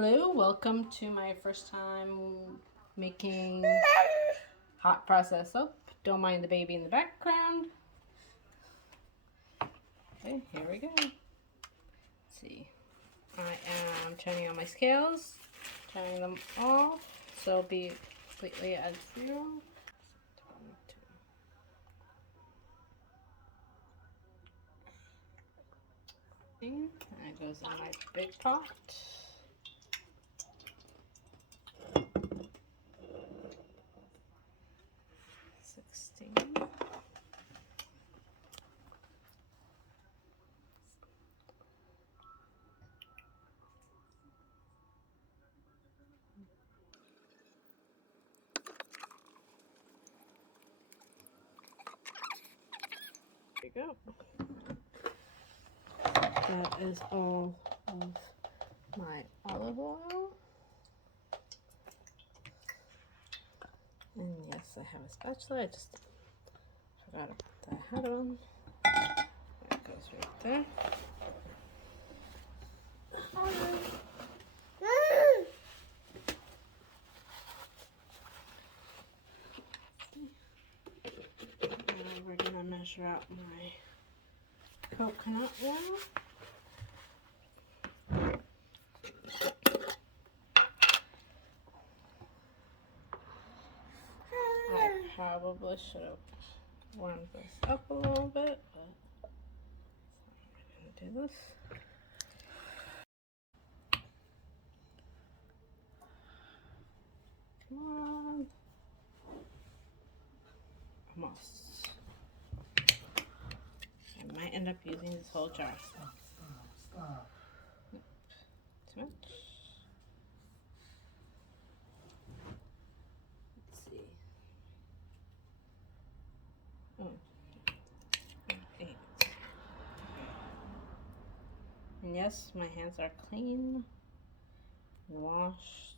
Hello, welcome to my first time making hot process soap. Don't mind the baby in the background. Okay, here we go. Let's see. I am turning on my scales, turning them off, so it'll be completely at 0. And it goes in my big pot. There you go. That is all of my olive oil. And yes, I have a spatula. I just forgot to put the head on. That goes right there. Now we're gonna measure out my coconut oil. I probably should have warmed this up a little bit, but I'm gonna do this. Come on. Almost. I might end up using this whole jar. Too much. Let's see. Oh. 8. Okay. And yes, my hands are clean and washed.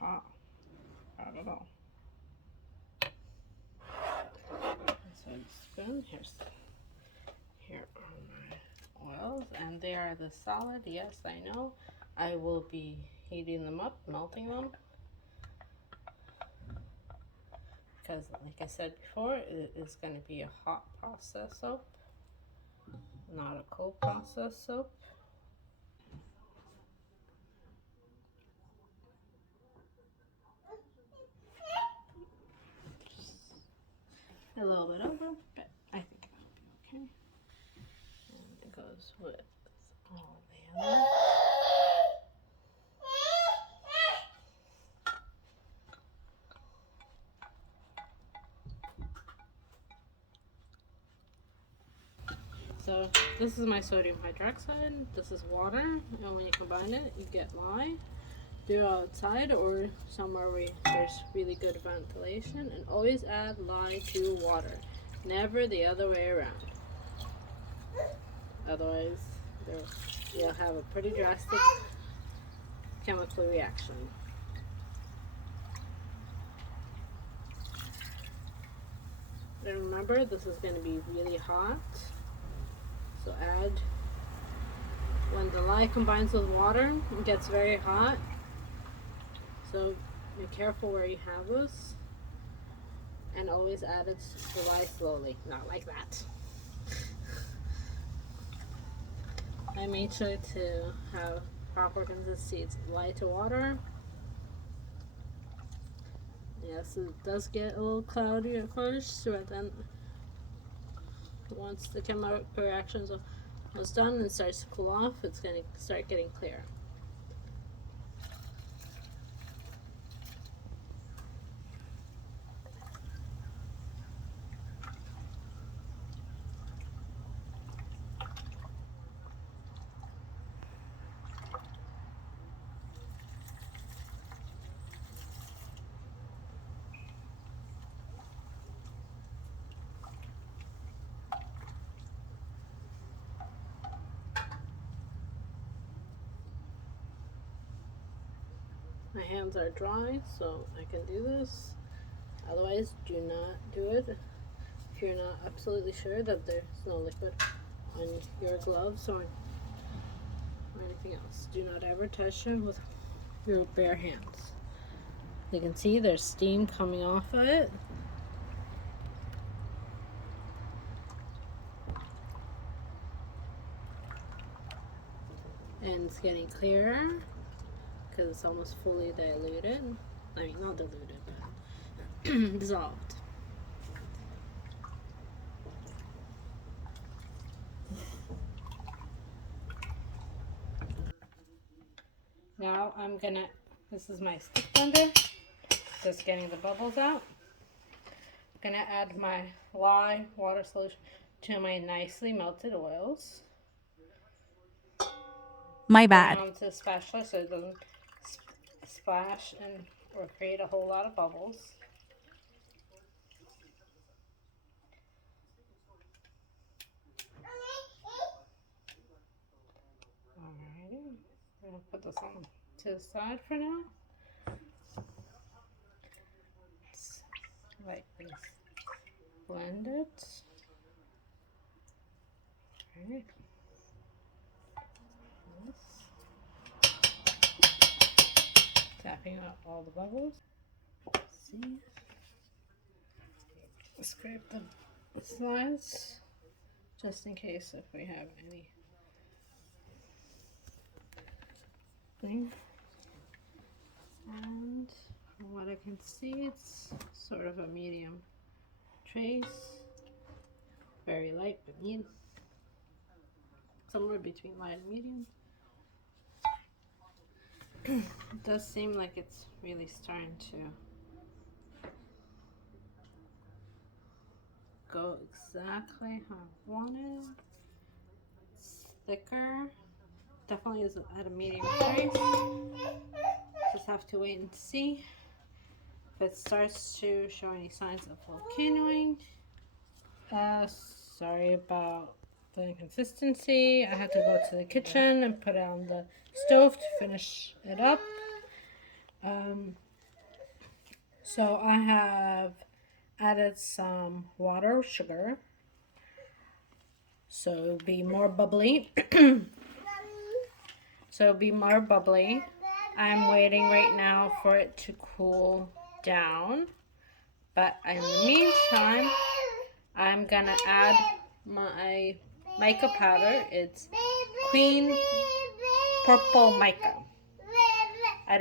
Hot. Not at all. So spoon. Here are my oils, and they are the solid. Yes, I know. I will be heating them up, melting them, because, like I said before, it is going to be a hot process soap, not a cold process soap. Just a little bit over, but I think it'll be okay. And it goes with all the other. So this is my sodium hydroxide, this is water, and when you combine it, you get lye. Do it outside or somewhere where there's really good ventilation, and always add lye to water, never the other way around. Otherwise, you'll have a pretty drastic chemical reaction. And remember, this is going to be really hot. So add, when the lye combines with water, it gets very hot. So be careful where you have this. And always add it to lye slowly, not like that. I made sure to have proper consistency. It's lye to water. Yes, it does get a little cloudy at first, but then once the chemical reaction is done and starts to cool off, it's going to start getting clear. My hands are dry, so I can do this. Otherwise, do not do it if you're not absolutely sure that there's no liquid on your gloves or anything nothing else. Do not ever touch them with your bare hands. You can see there's steam coming off of it. And it's getting clearer because it's almost fully diluted. I mean, not diluted, but dissolved. Now I'm gonna, this is my stick blender, just getting the bubbles out. I'm gonna add my lye water solution to my nicely melted oils. My bad. Put it onto the spatula so it doesn't splash and or create a whole lot of bubbles. Alrighty, I'm gonna put this on to the side for now. Like this. Blend it. Alright. Tapping out all the bubbles. See? Scrape the sides just in case if we have any thing. And from what I can see, it's sort of a medium trace. Very light but neat. Somewhere between light and medium. It does seem like it's really starting to go exactly how I wanted. It's thicker. Definitely is at a medium trace. Just have to wait and see if it starts to show any signs of volcanoing. Sorry about the inconsistency. I had to go to the kitchen and put it on the stove to finish it up. So I have added some water, sugar, so it'll be more bubbly. I'm waiting right now for it to cool down, but in the meantime I'm gonna add my mica powder. It's Queen Purple Mica. I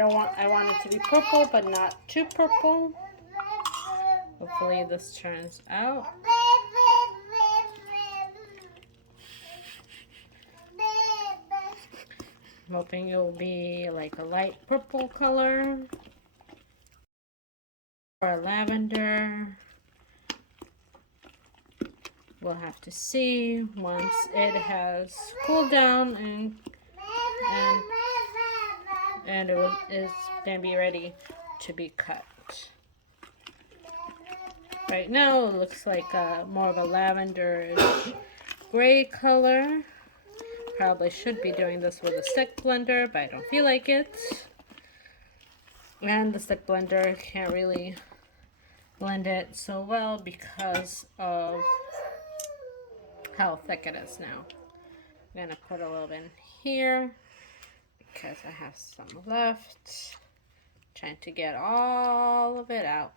want it to be purple but not too purple. Hopefully this turns out. I'm hoping it will be like a light purple color or lavender. We'll have to see once it has cooled down and it's gonna be ready to be cut. Right now it looks like more of a lavenderish gray color. Probably should be doing this with a stick blender, but I don't feel like it. And the stick blender can't really blend it so well because of how thick it is now. I'm gonna put a little bit in here because I have some left. Trying to get all of it out.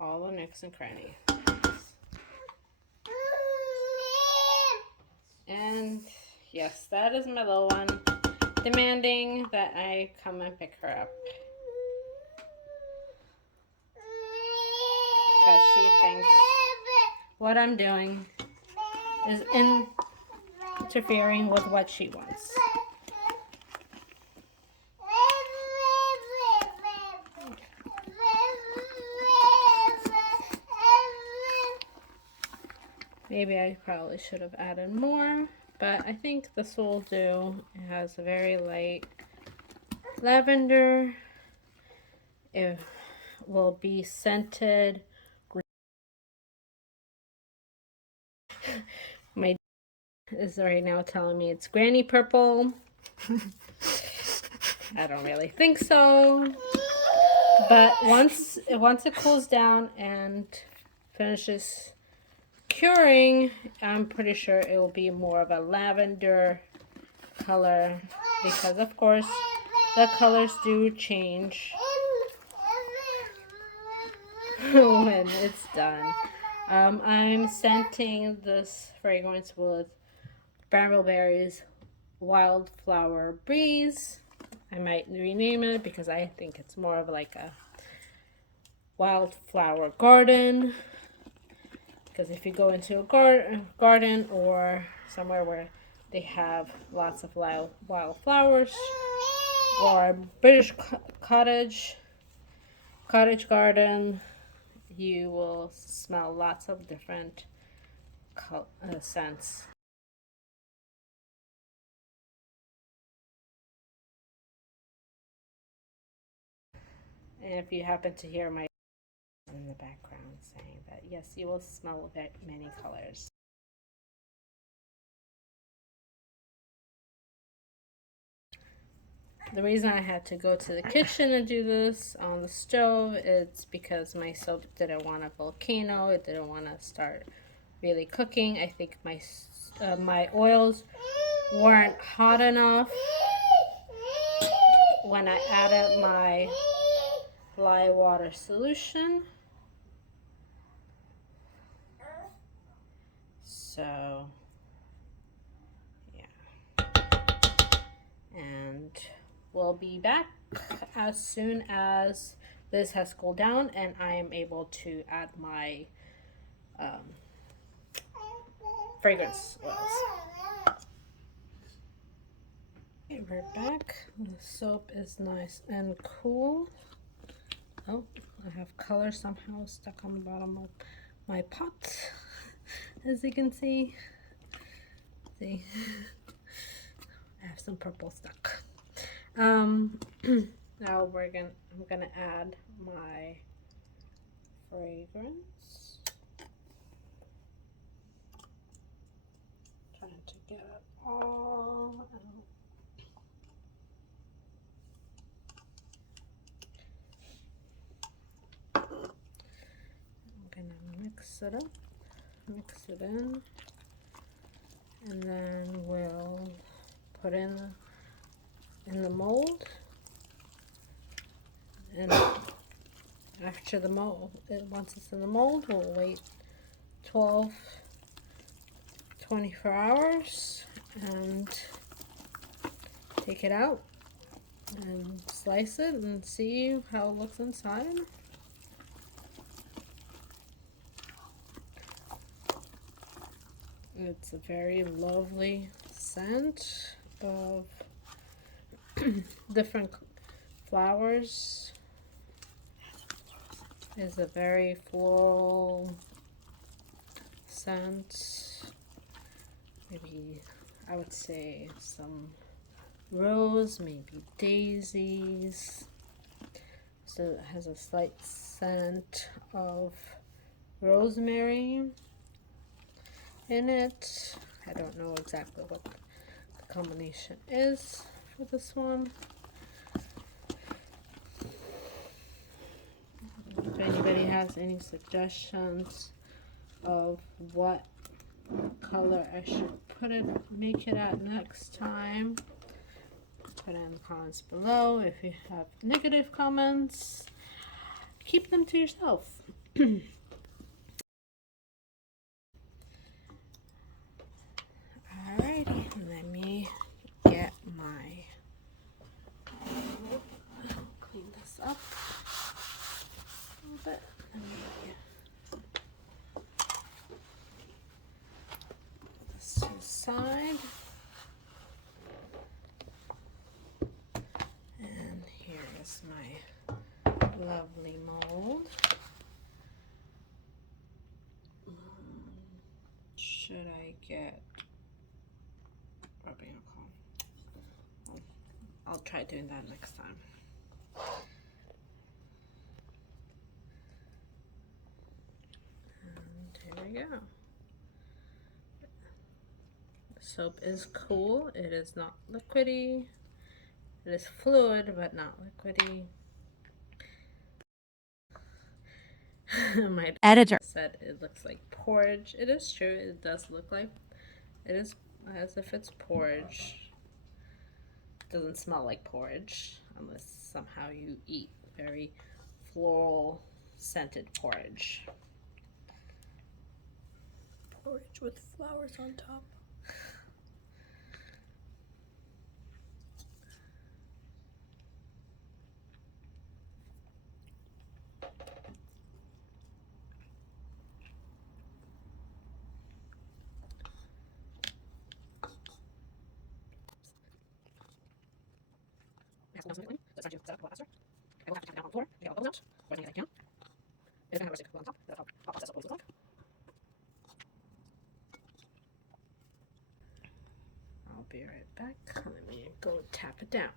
All the nooks and crannies. And yes, that is my little one demanding that I come and pick her up. Because she thinks what I'm doing is interfering with what she wants. Maybe I probably should have added more, but I think this will do. It has a very light lavender. It will be scented green. My is right now telling me it's granny purple. I don't really think so. But once it cools down and finishes curing, I'm pretty sure it will be more of a lavender color because, of course, the colors do change when it's done. I'm scenting this fragrance with Brambleberry's Wildflower Breeze. I might rename it because I think it's more of like a wildflower garden. Because if you go into a garden or somewhere where they have lots of wildflowers, or British cottage garden, you will smell lots of different scents. And if you happen to hear my in the background saying that, yes, you will smell many colors. The reason I had to go to the kitchen and do this on the stove is because my soap didn't want a volcano. It didn't want to start really cooking. I think my oils weren't hot enough when I added my lye water solution. So, yeah. And we'll be back as soon as this has cooled down and I am able to add my fragrance oils. Okay, we're back. The soap is nice and cool. Oh, I have color somehow stuck on the bottom of my pot, as you can see. See, I have some purple stuck. Now I'm gonna add my fragrance. Trying to get it all out. I'm gonna mix it up, mix it in, and then we'll put in the mold. And after the mold, once it's in the mold, we'll wait 24 hours and take it out and slice it and see how it looks inside. It's a very lovely scent of different flowers. It's a very floral scent. Maybe I would say some rose, maybe daisies. So it has a slight scent of rosemary in it. I don't know exactly what the combination is for this one. If anybody has any suggestions of what color I should make it at next time, put it in the comments below. If you have negative comments, keep them to yourself. Alrighty, let me get my clean this up a little bit. This to the side. And here is my lovely mold. Should I get rubbing alcohol? I'll try doing that next time. And here we go. The soap is cool. It is not liquidy. It is fluid, but not liquidy. My editor said it looks like porridge. It is true. It does look like it is as if it's porridge. doesn't smell like porridge unless somehow you eat very floral scented porridge. Porridge with flowers on top. I'll be right back. Let me go tap it down.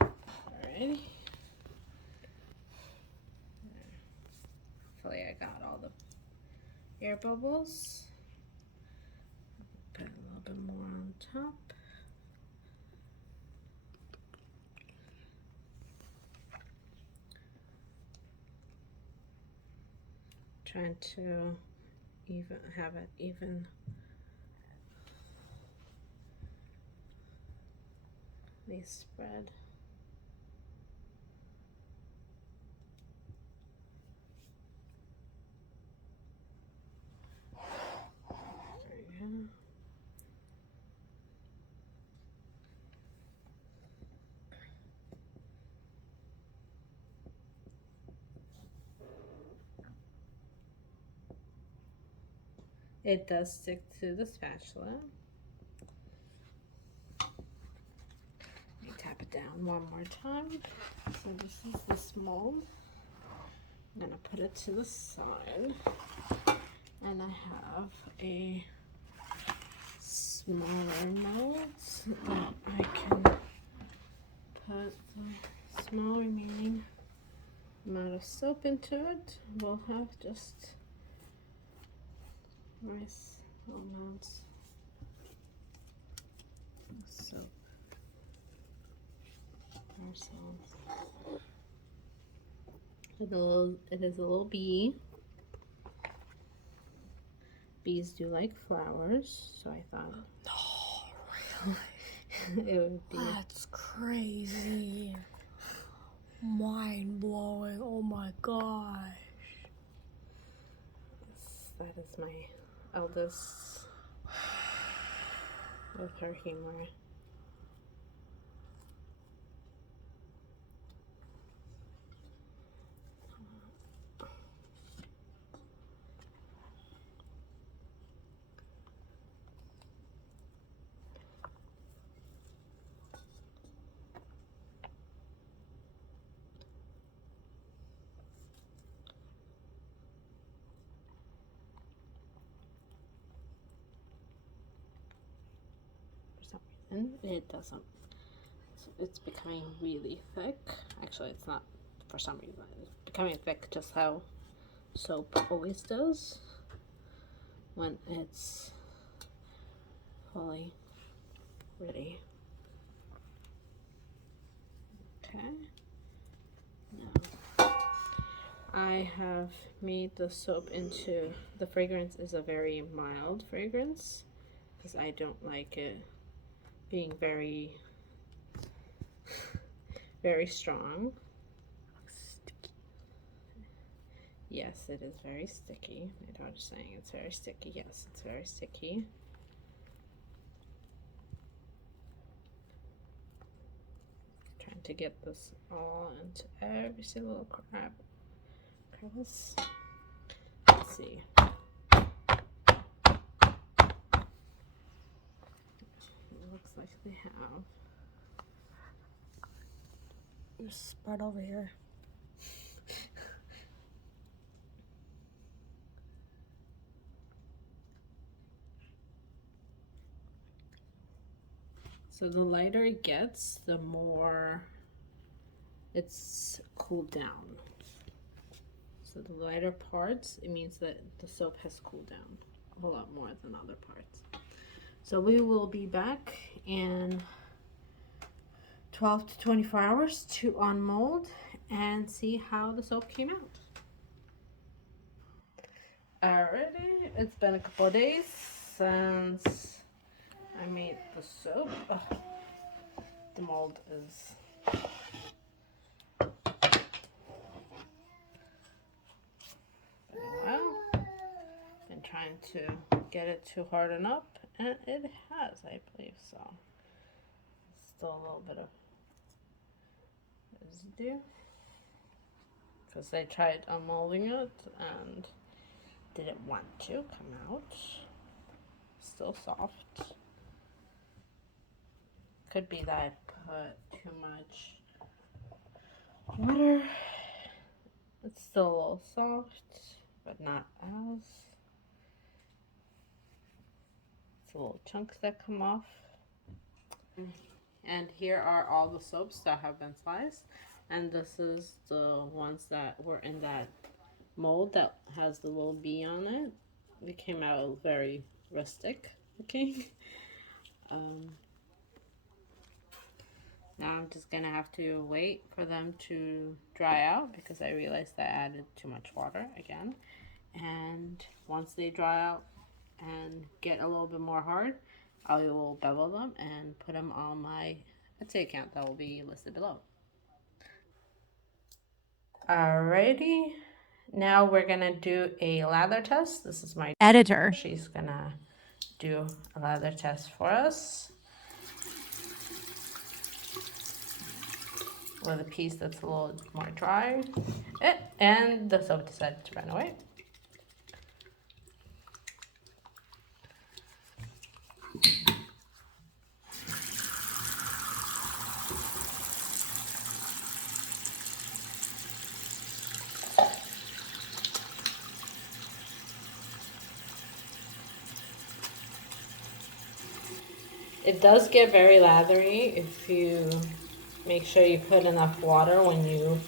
Alrighty. Hopefully I got all the air bubbles. Put a little bit more on top. Trying to have it evenly spread. There you go. It does stick to the spatula. Let me tap it down one more time. So this is this mold. I'm gonna put it to the side. And I have a smaller mold that I can put the small remaining amount of soap into it. We'll have just nice little amounts of soap ourselves. It is a little bee. Bees do like flowers, so I thought. No, really? It would be. That's crazy. Mind blowing. Oh my gosh. That is my eldest with her humor. And it doesn't. It's becoming really thick. Actually, it's not for some reason. It's becoming thick, just how soap always does when it's fully ready. Okay. Now, I have made the soap into, the fragrance is a very mild fragrance because I don't like it being very strong. Sticky. Yes, it is very sticky. My daughter's saying it's very sticky. Yes, it's very sticky. Trying to get this all into every single crevice. Let's see. It looks like they have. Just spread over here. So the lighter it gets, the more it's cooled down. So the lighter parts, it means that the soap has cooled down a whole lot more than other parts. So we will be back in 12 to 24 hours to unmold and see how the soap came out. Alrighty, it's been a couple of days since I made the soap. the mold is well. Been trying to get it to harden up, and it has, I believe so. Still a little bit of residue because I tried unmolding it and didn't want to come out. Still soft. Could be that I put too much water. It's still a little soft, but not as. It's little chunks that come off. And here are all the soaps that have been sliced. And this is the ones that were in that mold that has the little bee on it. It came out very rustic looking. Now I'm just gonna have to wait for them to dry out because I realized I added too much water again. And once they dry out and get a little bit more hard, I will bevel them and put them on my Etsy account that will be listed below. Alrighty, now we're gonna do a lather test. This is my editor. She's gonna do a lather test for us with a piece that's a little more dry. And the soap decided to run away. It does get very lathery if you make sure you put enough water when you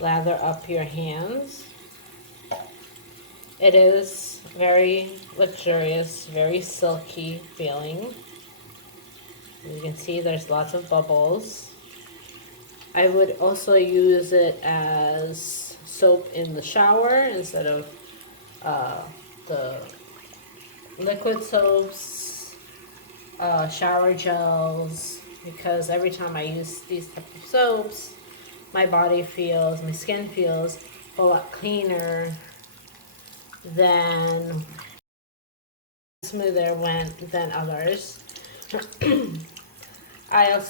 lather up your hands. It is very luxurious, very silky feeling. You can see there's lots of bubbles. I would also use it as soap in the shower instead of the liquid soaps, shower gels, because every time I use these type of soaps, my skin feels a lot cleaner than smoother than others. I'm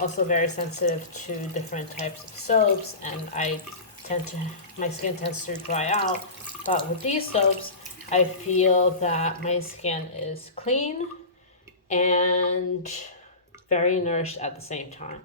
also very sensitive to different types of soaps, and my skin tends to dry out. But with these soaps, I feel that my skin is clean and very nourished at the same time.